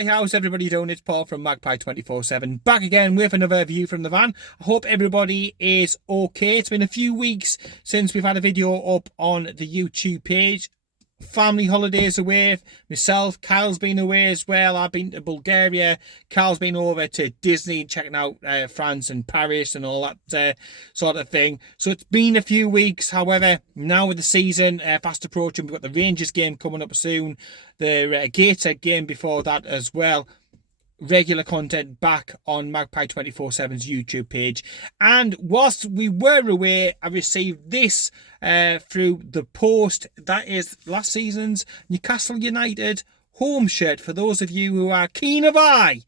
Hi, how's everybody doing? It's Paul from Magpie 24/7 back again with another view from the van. I hope everybody is okay. It's been a few weeks since we've had a video up on the YouTube page. Family holidays away. Myself, Kyle's been away as well. I've been to Bulgaria. Kyle's been over to Disney, checking out France and Paris and all that sort of thing. So it's been a few weeks. However, now with the season fast approaching, we've got the Rangers game coming up soon. The Gateshead game before that as well. Regular content back on Magpie 24/7's YouTube page. And whilst we were away, I received this through the post. That is last season's Newcastle United home shirt. For those of you who are keen of eye,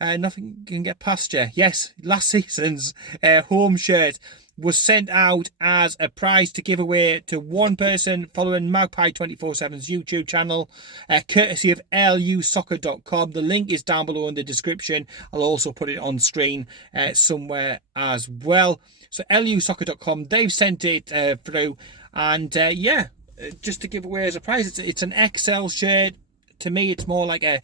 nothing can get past you. Yes, last season's home shirt was sent out as a prize to give away to one person following Magpie 24/7's YouTube channel, courtesy of lusoccer.com. The link is down below in the description. I'll also put it on screen somewhere as well. So lusoccer.com, they've sent it through, and yeah, just to give away as a prize. It's an XL shirt. To me, it's more like a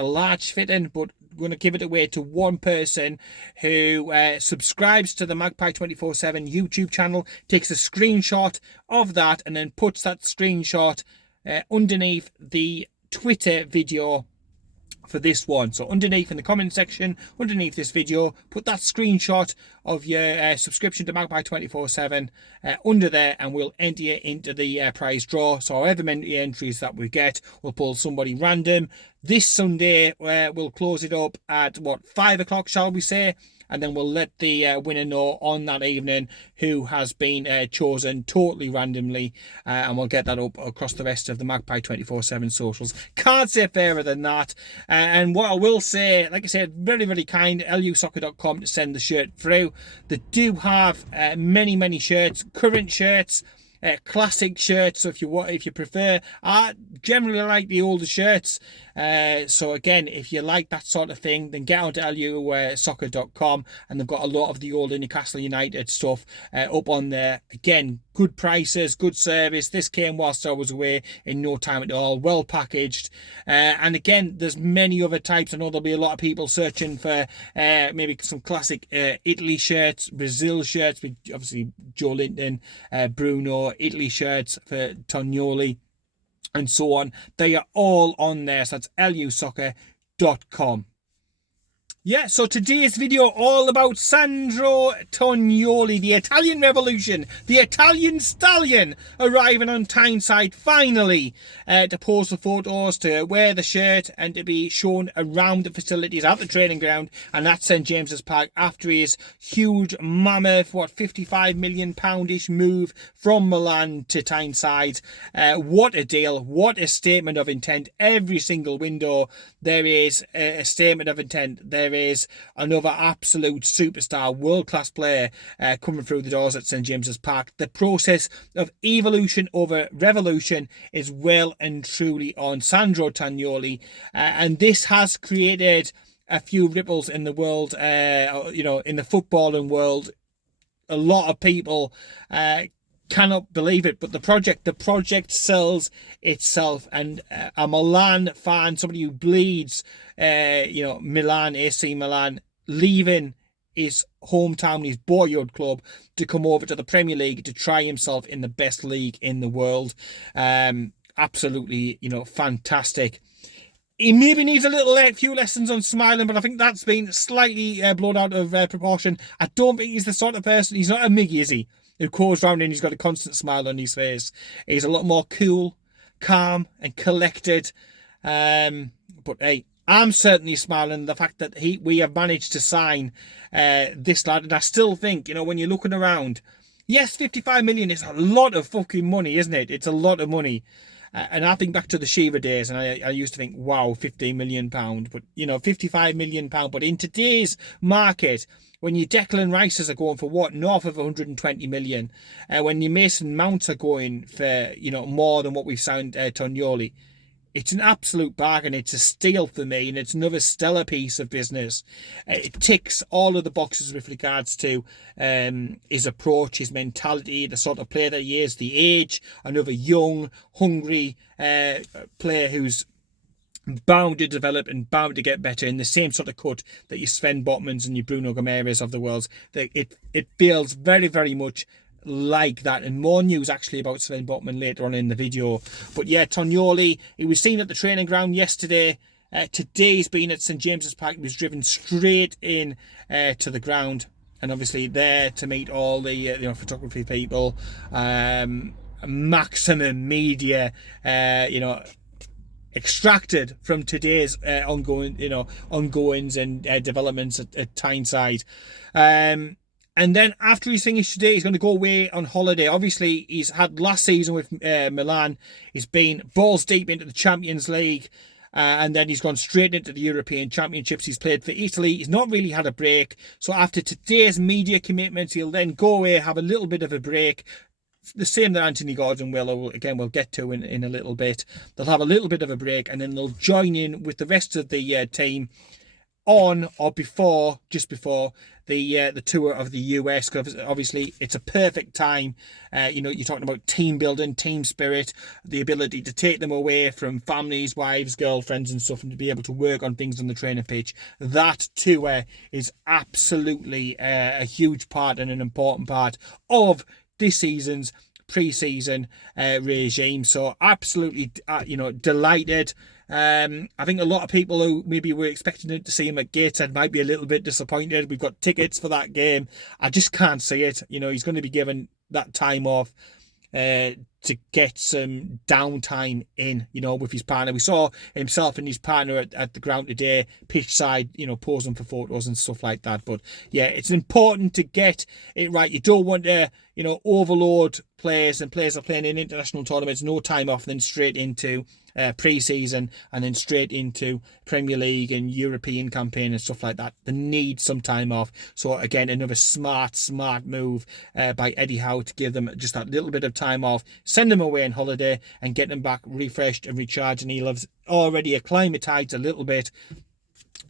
large fitting, but we're going to give it away to one person who subscribes to the Magpie 24/7 YouTube channel, takes a screenshot of that, and then puts that screenshot underneath the Twitter video for this one. So underneath in the comment section, underneath this video, put that screenshot of your subscription to Magpie 24/7 under there, and we'll enter you into the prize draw. So however many entries that we get, we'll pull somebody random. This Sunday we'll close it up at 5 o'clock, shall we say, and then we'll let the winner know on that evening who has been chosen totally randomly, and we'll get that up across the rest of the Magpie 24/7 socials. Can't say fairer than that. And what I will say, like I said, very, very kind, lusoccer.com, to send the shirt through. They do have many shirts, current shirts, classic shirts. So if you prefer, I generally like the older shirts. So again, if you like that sort of thing, then get onto lusoccer.com, and they've got a lot of the older Newcastle United stuff up on there. Again, good prices, good service. This came whilst I was away in no time at all, well packaged. And again, there's many other types. I know there'll be a lot of people searching for maybe some classic Italy shirts, Brazil shirts with obviously Joe Linton, Bruno, Italy shirts for Tonali, and so on. They are all on there. So that's lusoccer.com. Yeah, so today's video all about Sandro Tonali, the Italian Revolution, the Italian Stallion, arriving on Tyneside finally to pose the photos, to wear the shirt, and to be shown around the facilities at the training ground and at St James's Park after his huge, mammoth, £55 million-ish move from Milan to Tyneside. What a deal, what a statement of intent. Every single window there is a statement of intent. There is another absolute superstar, world-class player coming through the doors at St James's Park. The process of evolution over revolution is well and truly on Sandro Tonali, and this has created a few ripples in the world, in the footballing world. A lot of people cannot believe it, but the project sells itself. And a Milan fan, somebody who bleeds Milan, AC Milan, leaving his hometown, his boyhood club, to come over to the Premier League to try himself in the best league in the world. Absolutely, fantastic. He maybe needs a few lessons on smiling, but I think that's been slightly blown out of proportion. I don't think he's the sort of person, he's not a Miggy, is he, who goes round and he's got a constant smile on his face. He's a lot more cool, calm and collected. But hey, I'm certainly smiling the fact that we have managed to sign this lad. And I still think, when you're looking around, yes, 55 million is a lot of fucking money, isn't it? It's a lot of money. And I think back to the Shiva days, and I used to think, wow, £15 million. But, £55 million. But in today's market, when your Declan Rices are going for north of 120 million, when your Mason Mounts are going for, more than what we've signed Tonali, it's an absolute bargain. It's a steal for me, and it's another stellar piece of business. It ticks all of the boxes with regards to his approach, his mentality, the sort of player that he is, the age. Another young, hungry player who's bound to develop and bound to get better in the same sort of cut that your Sven Botmans and your Bruno Gomes of the world. That it feels very, very much like that, and more news actually about Sven Botman later on in the video. But yeah, Tonali, he was seen at the training ground yesterday. Today he's been at St James's Park. He was driven straight in to the ground, and obviously there to meet all the photography people, maximum media, extracted from today's ongoings and developments at Tyneside. And then after he's finished today, he's going to go away on holiday. Obviously, he's had last season with Milan. He's been balls deep into the Champions League. And then he's gone straight into the European Championships. He's played for Italy. He's not really had a break. So after today's media commitments, he'll then go away, have a little bit of a break. The same that Anthony Gordon will, again, we'll get to in a little bit. They'll have a little bit of a break, and then they'll join in with the rest of the team on or just before the tour of the US, because obviously it's a perfect time. You're talking about team building, team spirit, the ability to take them away from families, wives, girlfriends and stuff, and to be able to work on things on the training pitch. That tour is absolutely a huge part and an important part of this season's pre-season regime. So absolutely delighted. I think a lot of people who maybe were expecting to see him at Gateshead might be a little bit disappointed. We've got tickets for that game. I just can't see it. He's going to be given that time off to get some downtime in, with his partner. We saw himself and his partner at the ground today, pitch side, posing for photos and stuff like that. But yeah, it's important to get it right. You don't want to, overload players, and players are playing in international tournaments, no time off, then straight into pre-season and then straight into Premier League and European campaign and stuff like that. They need some time off. So again, another smart move by Eddie Howe to give them just that little bit of time off, send them away on holiday and get them back refreshed and recharged. And he'll have already acclimatized a little bit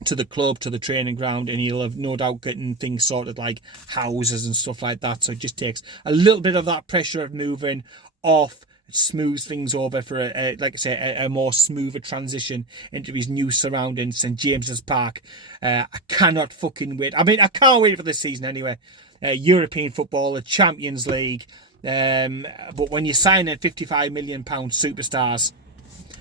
to the club, to the training ground, and he'll have no doubt getting things sorted like houses and stuff like that. So it just takes a little bit of that pressure of moving off, smooths things over for a more smoother transition into his new surroundings, St James's Park. I cannot fucking wait. I mean, I can't wait for this season anyway. European football, the Champions League. But when you're signing £55 million superstars,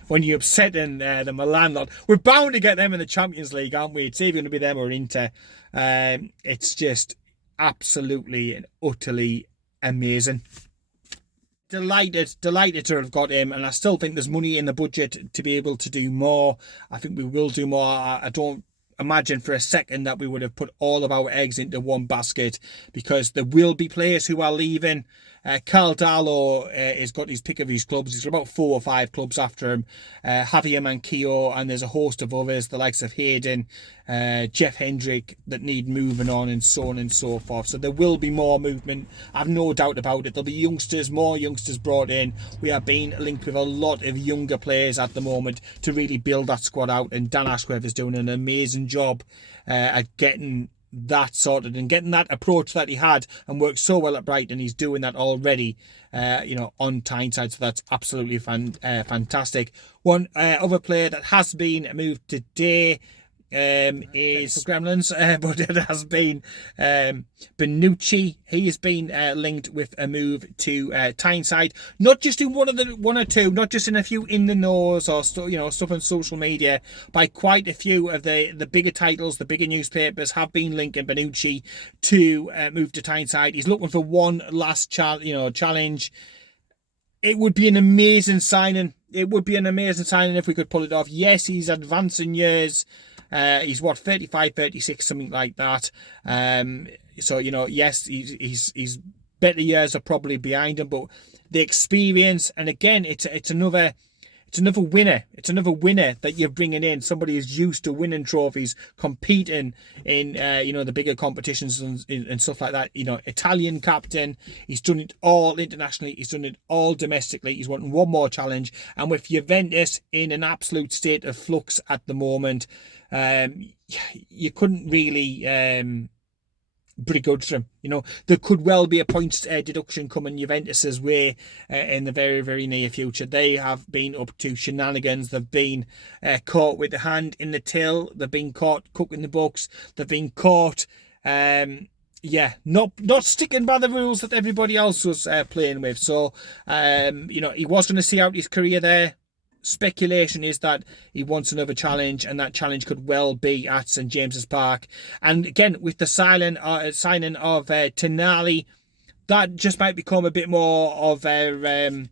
when you're upsetting the Milan lot, we're bound to get them in the Champions League, aren't we? It's either going to be them or Inter. It's just absolutely and utterly amazing. Delighted to have got him, and I still think there's money in the budget to be able to do more. I think we will do more. I don't imagine for a second that we would have put all of our eggs into one basket, because there will be players who are leaving. Carl Darlow has got his pick of his clubs. He's got about 4 or 5 clubs after him. Javier Manquillo, and there's a host of others, the likes of Hayden, Jeff Hendrick, that need moving on, and so on and so forth. So there will be more movement. I've no doubt about it. There'll be more youngsters brought in. We are being linked with a lot of younger players at the moment to really build that squad out, and Dan Ashworth is doing an amazing job at getting that sorted and getting that approach that he had and worked so well at Brighton. He's doing that already on Tyneside, so that's absolutely fantastic. One other player that has been moved today is Gremlins, but it has been Benucci. He has been linked with a move to Tyneside, not just in one or two, not just in a few in the knows or stuff on social media, by quite a few of the bigger titles. The bigger newspapers have been linking Benucci to move to Tyneside. He's looking for one last challenge. It would be an amazing signing. It would be an amazing signing if we could pull it off. Yes, he's advancing years. He's 35, 36, something like that. So yes, he's better years are probably behind him, but the experience, and again, it's another winner. It's another winner that you're bringing in. Somebody who's used to winning trophies, competing in the bigger competitions and stuff like that. Italian captain. He's done it all internationally. He's done it all domestically. He's wanting one more challenge. And with Juventus in an absolute state of flux at the moment, you couldn't really pretty good for him. You know, there could well be a points deduction coming Juventus's way in the very, very near future. They have been up to shenanigans. They've been caught with the hand in the till. They've been caught cooking the books. They've been caught, not sticking by the rules that everybody else was playing with. So, you know, he was going to see out his career there. Speculation is that he wants another challenge, and that challenge could well be at St James's Park. And again, with the signing of Tonali, that just might become a bit more of a,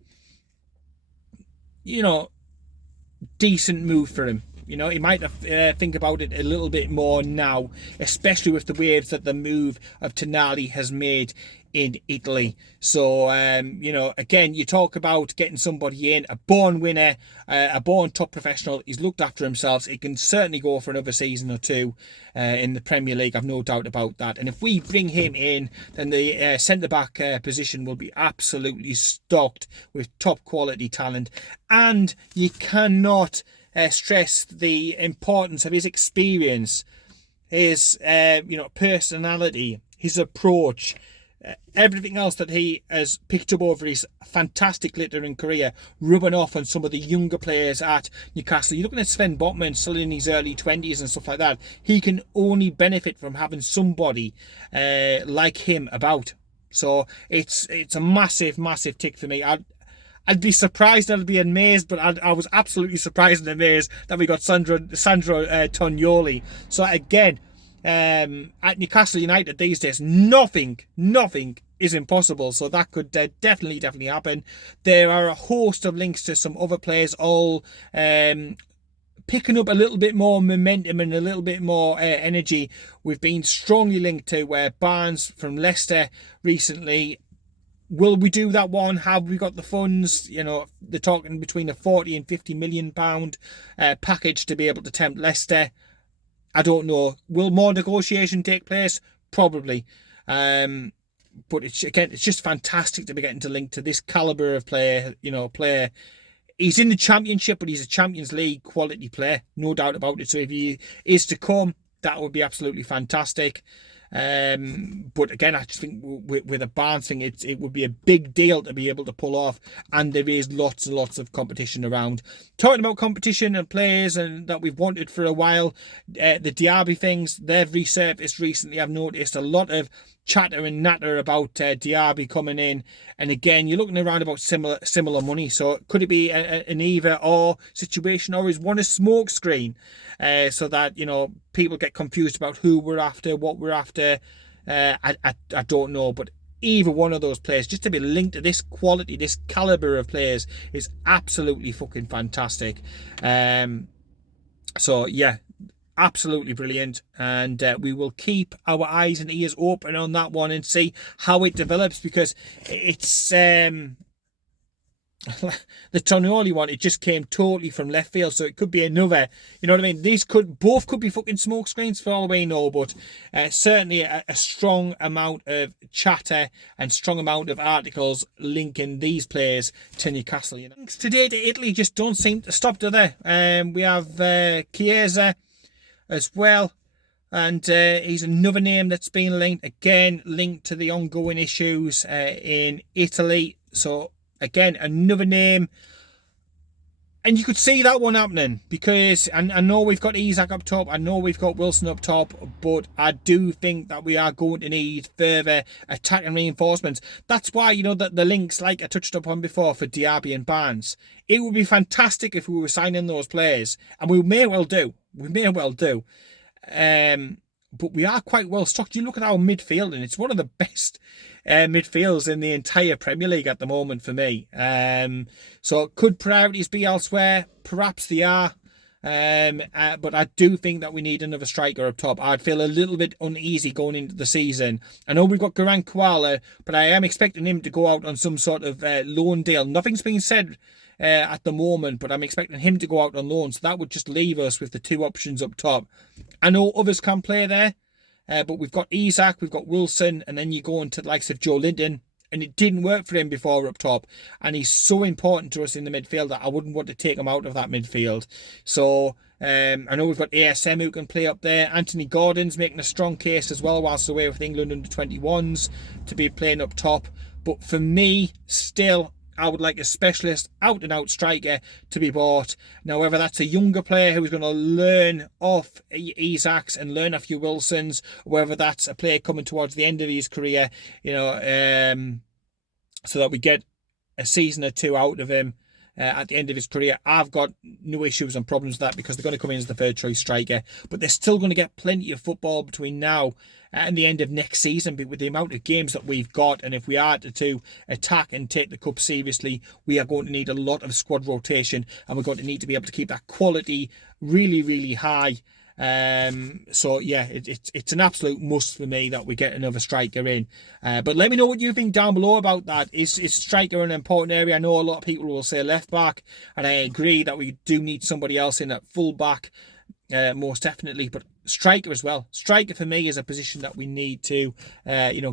decent move for him. You know, he might think about it a little bit more now, especially with the waves that the move of Tonali has made in Italy. So, again, you talk about getting somebody in, a born winner, a born top professional. He's looked after himself. He can certainly go for another season or two in the Premier League. I've no doubt about that. And if we bring him in, then the centre-back position will be absolutely stocked with top quality talent. And you cannot stress the importance of his experience, his personality, his approach, everything else that he has picked up over his fantastic glittering career, rubbing off on some of the younger players at Newcastle. You're looking at Sven Botman, still in his early 20s and stuff like that. He can only benefit from having somebody like him about. So it's a massive, massive tick for me. I'd be surprised, I'd be amazed, but I was absolutely surprised and amazed that we got Sandro Tonali. So again, at Newcastle United these days, nothing is impossible. So that could definitely happen. There are a host of links to some other players, all picking up a little bit more momentum and a little bit more energy. We've been strongly linked to Barnes from Leicester recently. Will we do that one? Have we got the funds? You know, they're talking between a 40 and 50 million pound package to be able to tempt Leicester. I don't know. Will more negotiation take place? Probably. But it's just fantastic to be getting to link to this caliber of player. He's in the Championship, but he's a Champions League quality player, no doubt about it. So if he is to come, that would be absolutely fantastic. But again, I just think with a Barnes thing, it would be a big deal to be able to pull off, and there is lots and lots of competition around. Talking about competition and players and that we've wanted for a while, the Diaby things, they've resurfaced recently. I've noticed a lot of chatter and natter about Diaby coming in, and again, you're looking around about similar money. So could it be an either or situation, or is one a smoke screen, so that people get confused about who we're after, what we're after? I don't know, but either one of those players, just to be linked to this quality, this caliber of players, is absolutely fucking fantastic. So yeah, absolutely brilliant, and we will keep our eyes and ears open on that one and see how it develops, because it's the Tonali one, it just came totally from left field, so it could be another, you know what I mean? These both could be fucking smoke screens for all we know, but certainly a strong amount of chatter and strong amount of articles linking these players to Newcastle. Links today to Italy just don't seem to stop, do they? We have Chiesa as well, and he's another name that's been linked to the ongoing issues in Italy. So again, another name, and you could see that one happening, because I know we've got Isak up top, I know we've got Wilson up top, but I do think that we are going to need further attacking reinforcements. That's why, the links, like I touched upon before, for Diaby and Barnes, it would be fantastic if we were signing those players, and we may well do. But we are quite well stocked. You look at our midfield, and it's one of the best midfields in the entire Premier League at the moment for me. So could priorities be elsewhere? Perhaps they are. But I do think that we need another striker up top. I'd feel a little bit uneasy going into the season. I know we've got Garant Koala, but I am expecting him to go out on some sort of loan deal. Nothing's been said at the moment, but I'm expecting him to go out on loan, so that would just leave us with the two options up top. I know others can play there, but we've got Isak, we've got Wilson, and then you go into the likes of Joe Linton, and it didn't work for him before up top, and he's so important to us in the midfield that I wouldn't want to take him out of that midfield. So I know we've got ASM who can play up there. Anthony Gordon's making a strong case as well whilst away with England under 21s to be playing up top. But for me, still, I would like a specialist, out-and-out striker to be bought. Now, whether that's a younger player who's going to learn off Isaacs and learn off Hugh Wilson's, whether that's a player coming towards the end of his career, so that we get a season or two out of him at the end of his career. I've got no issues and problems with that because they're going to come in as the third choice striker, but they're still going to get plenty of football between now and the end of next season. But with the amount of games that we've got, and if we are to attack and take the cup seriously, we are going to need a lot of squad rotation, and we're going to need to be able to keep that quality really, really high. So yeah, it's an absolute must for me that we get another striker in. But let me know what you think down below about that. Is striker an important area? I know a lot of people will say left back, and I agree that we do need somebody else in at full back, most definitely. But striker as well. Striker for me is a position that we need to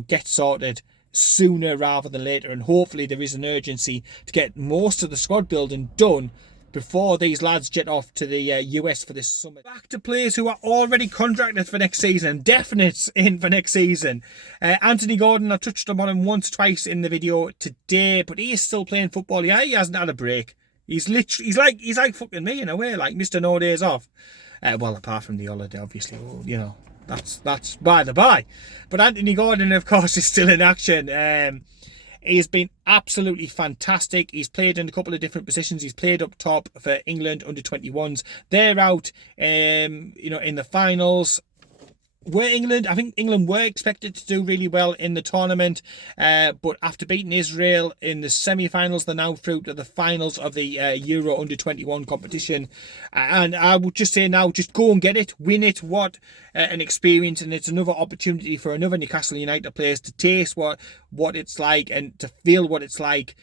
get sorted sooner rather than later, and hopefully there is an urgency to get most of the squad building done before these lads jet off to the US for this summer. Back to players who are already contracted for next season, definite in for next season. Anthony Gordon, I touched upon him once, twice in the video today, but he is still playing football. Yeah, he hasn't had a break. He's like fucking me in a way, like Mr. No Days Off. Well, apart from the holiday, obviously, well, that's by the by. But Anthony Gordon, of course, is still in action. He's been absolutely fantastic. He's played in a couple of different positions. He's played up top for England under 21s. They're out, in the finals. I think England were expected to do really well in the tournament, but after beating Israel in the semi-finals, they're now through to the finals of the Euro under 21 competition. And I would just say now, just go and get it, win it. What an experience, and it's another opportunity for another Newcastle United players to taste what it's like and to feel what it's like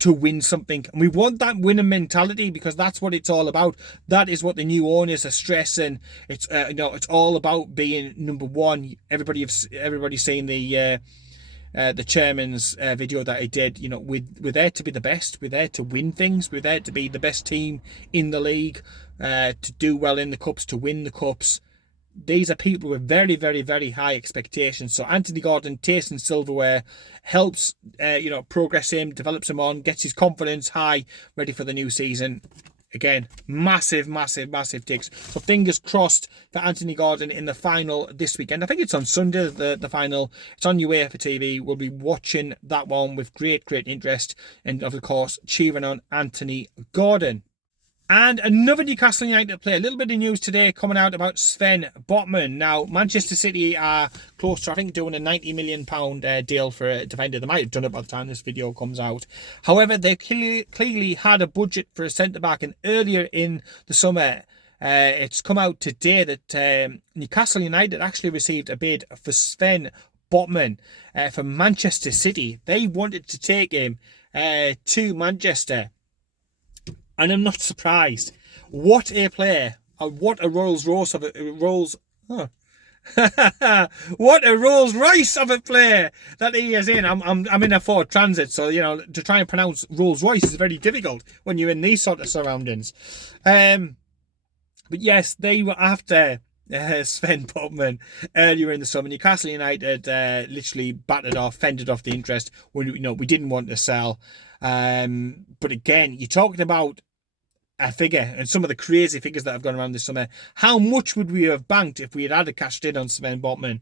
to win something. And we want that winning mentality, because that's what it's all about. That is what the new owners are stressing. It's it's all about being number one. Everybody's seen the chairman's video that he did. We're there to be the best. We're there to win things. We're there to be the best team in the league, to do well in the cups, to win the cups. These are people with very, very, very high expectations. So Anthony Gordon tasting silverware helps, progress him, develops him on, gets his confidence high, ready for the new season. Again, massive, massive, massive ticks. So fingers crossed for Anthony Gordon in the final this weekend. I think it's on Sunday, the final. It's on UEFA TV. We'll be watching that one with great, great interest. And of course, cheering on Anthony Gordon. And another Newcastle United player. A little bit of news today coming out about Sven Botman. Now, Manchester City are close to, I think, doing a £90 million deal for a defender. They might have done it by the time this video comes out. However, they clearly had a budget for a centre-back, and earlier in the summer, it's come out today that Newcastle United actually received a bid for Sven Botman from Manchester City. They wanted to take him to Manchester. And I'm not surprised. What a player, and what a Rolls Royce of a what a Rolls Royce of a player that he is in. I'm in a Ford Transit, so to try and pronounce Rolls Royce is very difficult when you're in these sort of surroundings. But yes, they were after Sven Botman earlier in the summer. Newcastle United literally fended off the interest. We didn't want to sell. But again, you're talking about a figure, and some of the crazy figures that have gone around this summer. How much would we have banked if we had cashed in on Sven Botman?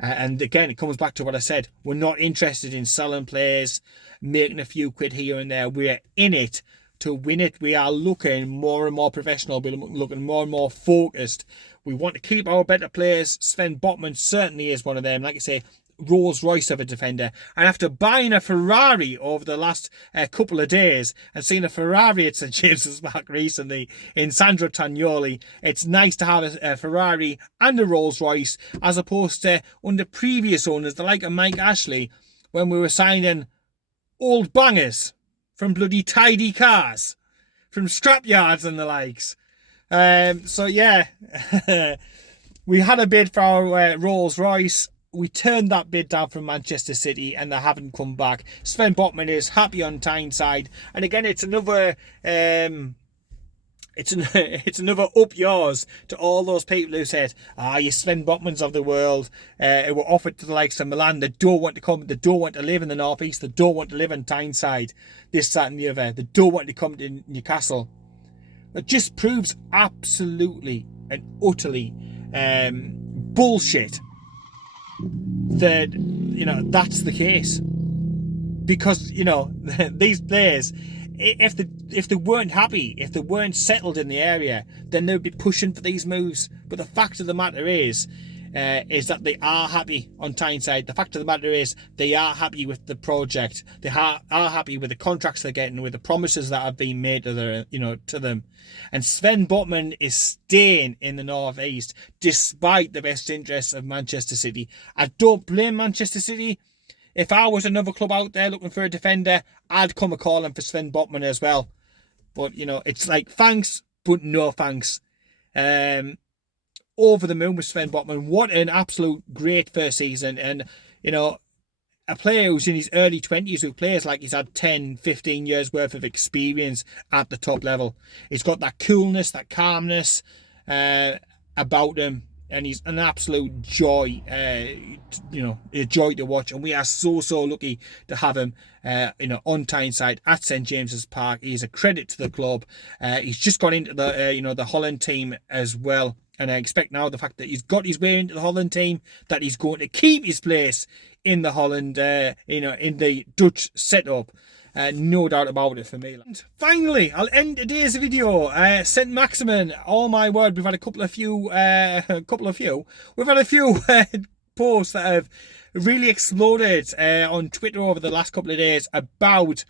And again, it comes back to what I said. We're not interested in selling players, making a few quid here and there. We're in it to win it. We are looking more and more professional. We're looking more and more focused. We want to keep our better players. Sven Botman certainly is one of them. Like I say, Rolls Royce of a defender. And after buying a Ferrari over the last couple of days and seeing a Ferrari at St James's Park recently in Sandro Tonali, it's nice to have a Ferrari and a Rolls Royce, as opposed to under previous owners, the like of Mike Ashley, when we were signing old bangers from bloody tidy cars, from scrapyards and the likes. So yeah, we had a bid for our Rolls Royce. We turned that bid down from Manchester City, and they haven't come back. Sven Botman is happy on Tyneside. And again, it's another it's another up yours to all those people who said, you Sven Botmans of the world, who were offered to the likes of Milan, they don't want to come, they don't want to live in the northeast, they don't want to live in Tyneside, this, that and the other, they don't want to come to Newcastle. It just proves absolutely and utterly bullshit that, that's the case. Because, these players, if they weren't happy, if they weren't settled in the area, then they'd be pushing for these moves. But the fact of the matter is that they are happy on Tyneside. The fact of the matter is they are happy with the project. They are happy with the contracts they're getting, with the promises that have been made to them. And Sven Botman is staying in the North East despite the best interests of Manchester City. I don't blame Manchester City. If I was another club out there looking for a defender, I'd come a calling for Sven Botman as well. But, it's like, thanks, but no thanks. Over the moon with Sven Botman. What an absolute great first season. And, a player who's in his early 20s, who plays like he's had 10, 15 years worth of experience at the top level. He's got that coolness, that calmness about him. And he's an absolute joy, a joy to watch. And we are so lucky to have him, on Tyneside at St James's Park. He's a credit to the club. He's just got into the, the Holland team as well. And I expect now the fact that he's got his way into the Holland team, that he's going to keep his place in the Holland, in the Dutch setup. No doubt about it for me. And finally, I'll end today's video. Saint-Maximin, oh my word, we've had a few posts that have really exploded on Twitter over the last couple of days about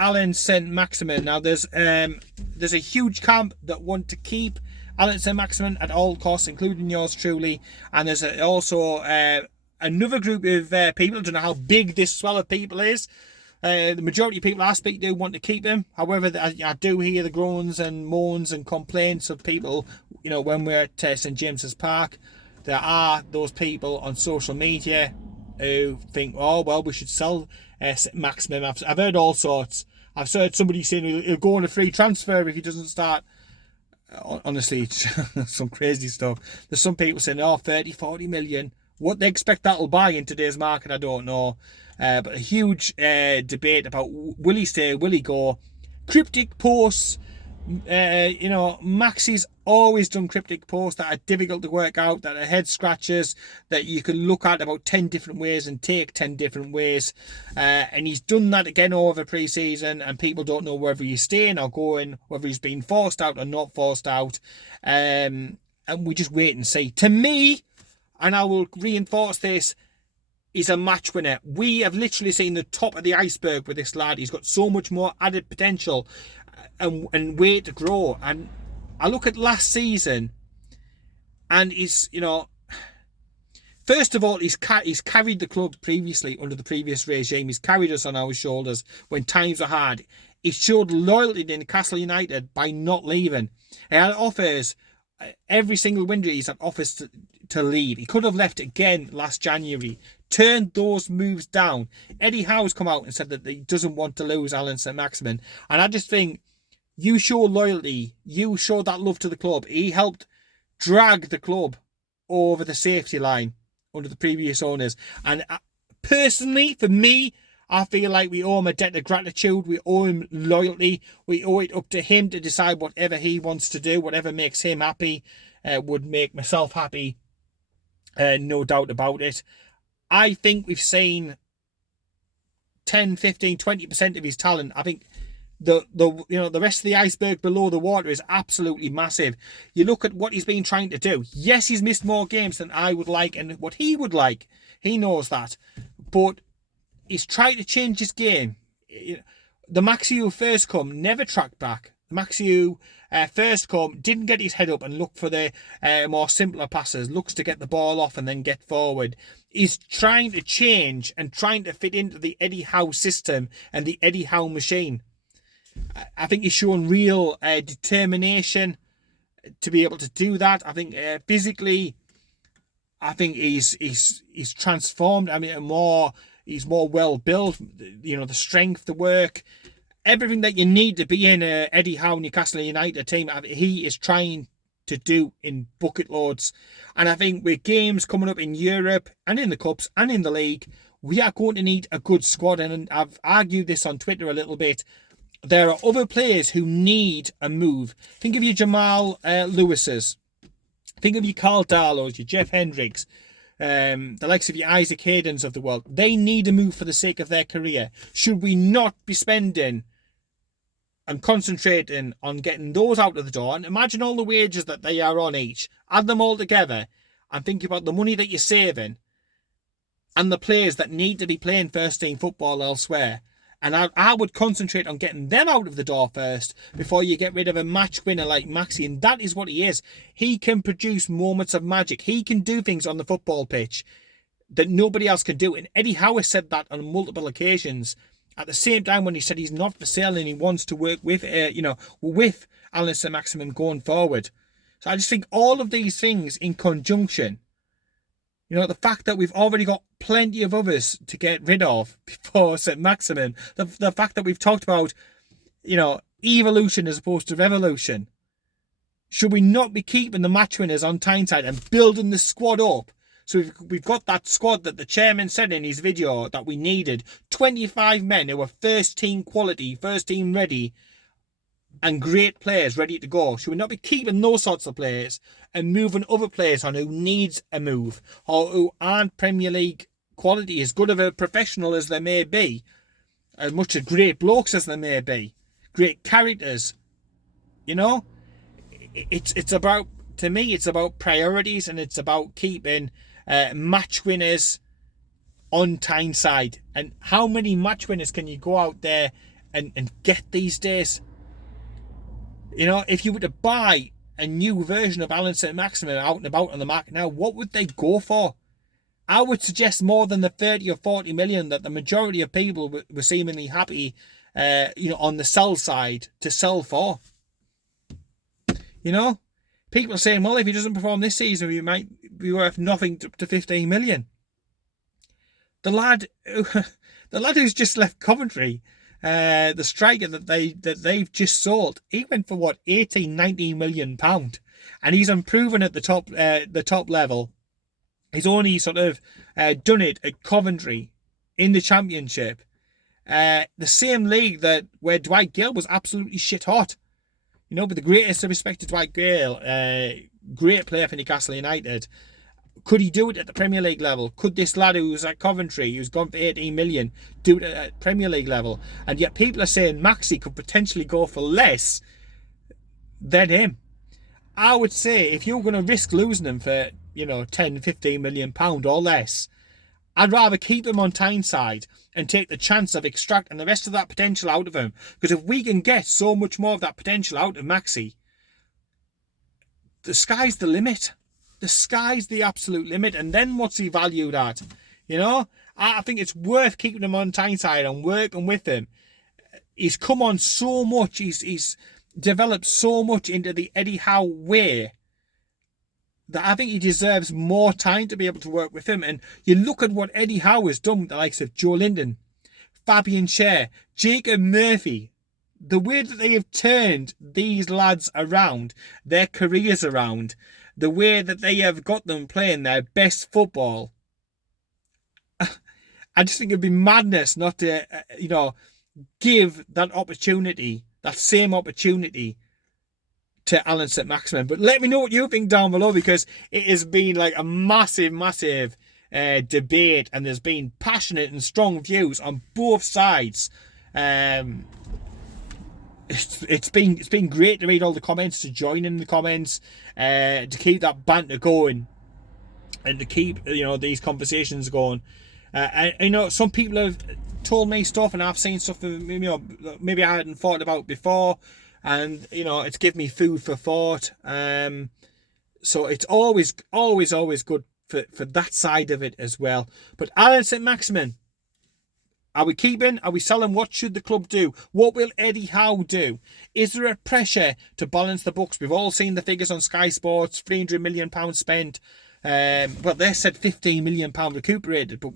Allan Saint-Maximin. Now, there's a huge camp that want to keep Allan Saint-Maximin at all costs, including yours truly. And there's also another group of people, I don't know how big this swell of people is. The majority of people I speak to want to keep him. However, I do hear the groans and moans and complaints of people, when we're at St James's Park. There are those people on social media who think, oh, well, we should sell Maximin. I've heard all sorts. I've heard somebody saying he'll go on a free transfer if he doesn't start. Honestly, it's some crazy stuff. There's some people saying, 30, 40 million. What they expect that'll buy in today's market, I don't know. But a huge debate about will he stay, will he go. Cryptic posts. Maxi's always done cryptic posts that are difficult to work out, that are head scratchers, that you can look at about 10 different ways and take 10 different ways. And he's done that again over pre-season, and people don't know whether he's staying or going, whether he's been forced out or not forced out. And we just wait and see. To me, and I will reinforce this, he's a match winner. We have literally seen the top of the iceberg with this lad. He's got so much more added potential and way to grow. And I look at last season, and he's, first of all, he's carried the club previously under the previous regime. He's carried us on our shoulders when times were hard. He showed loyalty to Newcastle United by not leaving. He had offers every single window. He's had offers to leave. He could have left again last January, turned those moves down. Eddie Howe's come out and said that he doesn't want to lose Allan Saint-Maximin. And I just think, you show loyalty, you show that love to the club. He helped drag the club over the safety line under the previous owners. And personally, for me, I feel like we owe him a debt of gratitude. We owe him loyalty. We owe it up to him to decide whatever he wants to do, whatever makes him happy, would make myself happy. No doubt about it. I think we've seen 10, 15, 20% of his talent. I think the rest of the iceberg below the water is absolutely massive. You look at what he's been trying to do. Yes, he's missed more games than I would like and what he would like. He knows that. But he's tried to change his game. The Maxi who first come never tracked back. The Maxi who first come didn't get his head up and look for the more simpler passes. Looks to get the ball off and then get forward. He's trying to change and trying to fit into the Eddie Howe system and the Eddie Howe machine. I think he's shown real determination to be able to do that. I think physically, I think he's transformed. I mean, he's more well built. The strength, the work, everything that you need to be in a Eddie Howe Newcastle United team, he is trying to do in bucket loads. And I think with games coming up in Europe and in the Cups and in the league, we are going to need a good squad. And I've argued this on Twitter a little bit. There are other players who need a move. Think of your Jamal Lewis's. Think of your Carl Darlow's, your Jeff Hendricks, the likes of your Isaac Haydens of the world. They need a move for the sake of their career. Should we not be spending and concentrating on getting those out of the door? And imagine all the wages that they are on each. Add them all together and think about the money that you're saving and the players that need to be playing first team football elsewhere. And I would concentrate on getting them out of the door first before you get rid of a match winner like Maxi. And that is what he is. He can produce moments of magic. He can do things on the football pitch that nobody else can do. And Eddie Howe said that on multiple occasions. At the same time, when he said he's not for sale and he wants to work with, with Allan Saint-Maximin going forward. So I just think all of these things in conjunction, the fact that we've already got plenty of others to get rid of before Saint-Maximin, the fact that we've talked about, evolution as opposed to revolution. Should we not be keeping the match winners on Tyneside and building the squad up? So we've got that squad that the chairman said in his video that we needed. 25 men who are first team quality, first team ready, and great players ready to go. Should we not be keeping those sorts of players and moving other players on who needs a move or who aren't Premier League quality, as good of a professional as they may be, as much as great blokes as they may be, great characters? It's about, to me, it's about priorities, and it's about keeping match winners on Tyneside. And how many match winners can you go out there and get these days? If you were to buy a new version of Allan Saint-Maximin out and about on the market now, what would they go for? I would suggest more than the 30 or 40 million that the majority of people were seemingly happy, on the sell side to sell for. People are saying, well, if he doesn't perform this season, he might be worth nothing to 15 million. The lad who's just left Coventry, the striker that they've just sold, he went for what, 18-19 million pound, and he's improving at the top level. He's only sort of done it at Coventry in the Championship, the same league where Dwight Gale was absolutely shit hot. With the greatest of respect to Dwight Gale, great player for Newcastle United. Could he do it at the Premier League level? Could this lad who's at Coventry, who's gone for 18 million, do it at Premier League level? And yet people are saying Maxi could potentially go for less than him. I would say if you're going to risk losing him for, 10, 15 million pound or less, I'd rather keep him on Tyneside and take the chance of extracting the rest of that potential out of him. Because if we can get so much more of that potential out of Maxi, the sky's the limit. The sky's the absolute limit. And then what's he valued at? I think it's worth keeping him on Tyneside and working with him. He's come on so much. He's developed so much into the Eddie Howe way that I think he deserves more time to be able to work with him. And you look at what Eddie Howe has done with the likes of Joe Linden, Fabian Schär, Jacob Murphy, the way that they have turned these lads around, their careers around, the way that they have got them playing their best football. I just think it'd be madness not to, give that opportunity, that same opportunity, to Allan Saint-Maximin. But let me know what you think down below, because it has been like a massive debate, and there's been passionate and strong views on both sides. It's been great to read all the comments, to join in the comments, to keep that banter going, and to keep these conversations going. Some people have told me stuff, and I've seen stuff maybe I hadn't thought about before. And it's given me food for thought. So it's always good for that side of it as well. But Allan Saint-Maximin, are we keeping? Are we selling? What should the club do? What will Eddie Howe do? Is there a pressure to balance the books? We've all seen the figures on Sky Sports, £300 million spent. Well, they said £15 million recuperated, but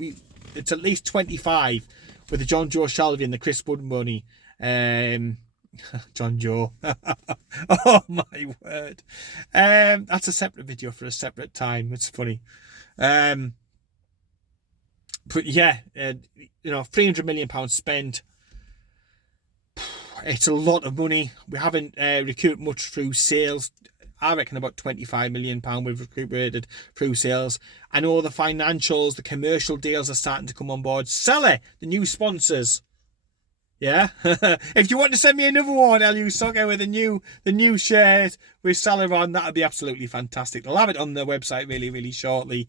it's at least 25 with the John Joe Shelby and the Chris Wood money. John Joe. Oh my word. That's a separate video for a separate time. It's funny. But yeah, £300 million spent. It's a lot of money. We haven't recouped much through sales. I reckon about £25 million we've recuperated through sales. I know the financials, the commercial deals are starting to come on board. Seller, the new sponsors. Yeah. If you want to send me another one, LU Soccer, with the new shares with Seller on, that would be absolutely fantastic. They'll have it on their website really, really shortly.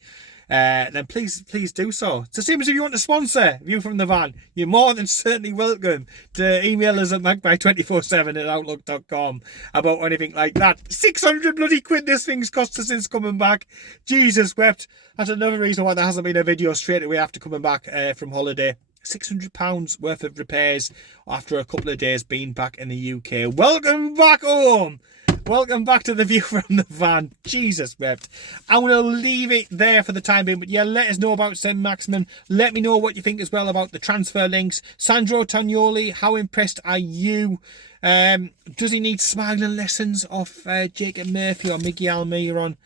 Then please do so. It's the same as if you want to sponsor View from the Van. You're more than certainly welcome to email us at magpie247@outlook.com about anything like that. 600 bloody quid this thing's cost us since coming back. Jesus wept. That's another reason why there hasn't been a video straight away after coming back from holiday. £600 worth of repairs after a couple of days being back in the UK. Welcome back home. Welcome back to the View from the Van. Jesus wept. I'm going to leave it there for the time being. But yeah, let us know about Saint-Maximin. Let me know what you think as well about the transfer links. Sandro Tonali, how impressed are you? Does he need smiling lessons off Jacob Murphy or Miguel Almiron?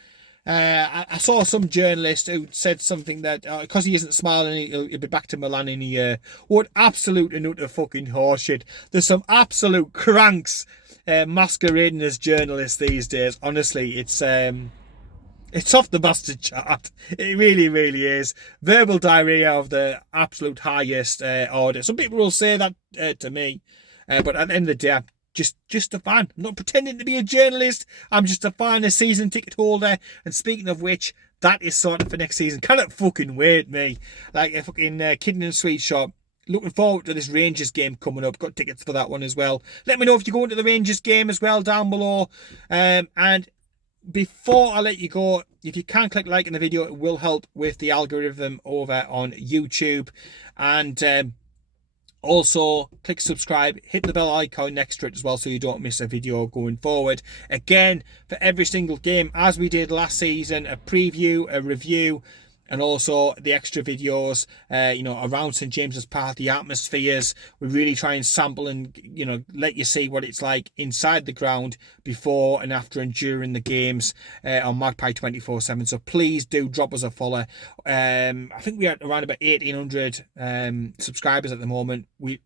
I saw some journalist who said something that because he isn't smiling, he'll be back to Milan in a year. What absolute and utter fucking horseshit. There's some absolute cranks masquerading as journalists these days. Honestly, it's off the bastard chart. It really, really is. Verbal diarrhea of the absolute highest order. Some people will say that to me, but at the end of the day, I'm just a fan. I'm not pretending to be a journalist. I'm just a fan, a season ticket holder. And speaking of which, that is sorted for next season. Cannot fucking wait, me. Like a fucking kid in a sweet shop. Looking forward to this Rangers game coming up. Got tickets for that one as well. Let me know if you're going to the Rangers game as well down below. And before I let you go, if you can click like in the video, it will help with the algorithm over on YouTube. And also, click subscribe, hit the bell icon next to it as well so you don't miss a video going forward. Again, for every single game, as we did last season, a preview, a review, and also the extra videos, around St James's Park, the atmospheres. We really try and sample and, let you see what it's like inside the ground before and after and during the games on Magpie 24/7. So please do drop us a follow. I think we're at around about 1,800 subscribers at the moment. We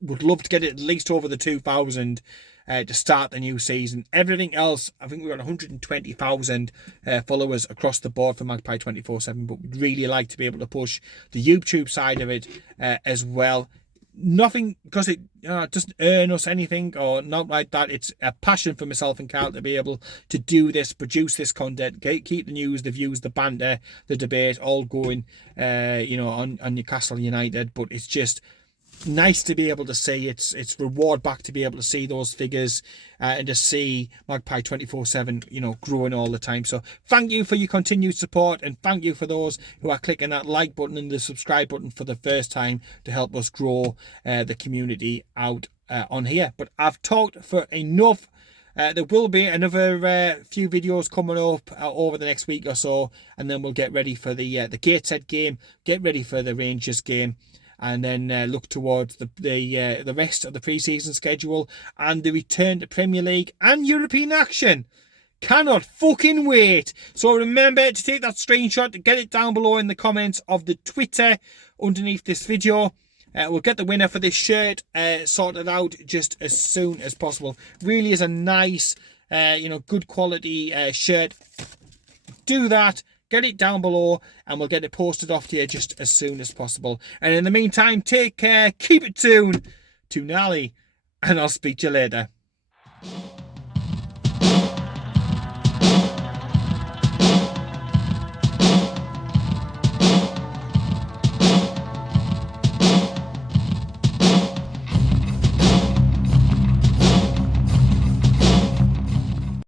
would love to get it at least over the 2,000 to start the new season. Everything else, I think we've got 120,000 followers across the board for Magpie 24/7, but we'd really like to be able to push the YouTube side of it as well. Nothing because it doesn't earn us anything or not like that. It's a passion for myself and Carl to be able to do this, produce this content, keep the news, the views, the banter, the debate all going, on Newcastle United. But it's just nice to be able to see it's reward back to be able to see those figures and to see Magpie 24/7 growing all the time. So thank you for your continued support, and thank you for those who are clicking that like button and the subscribe button for the first time to help us grow the community out on here. But I've talked for enough. There will be another few videos coming up over the next week or so, and then we'll get ready for the Gateshead game, get ready for the Rangers game, and then look towards the rest of the pre-season schedule and the return to Premier League and European action. Cannot fucking wait. So remember to take that screenshot, to get it down below in the comments of the Twitter underneath this video. We'll get the winner for this shirt sorted out just as soon as possible. Really is a nice, good quality shirt. Do that. Get it down below and we'll get it posted off to you just as soon as possible. And in the meantime, take care, keep it tuned, Tonali, and I'll speak to you later.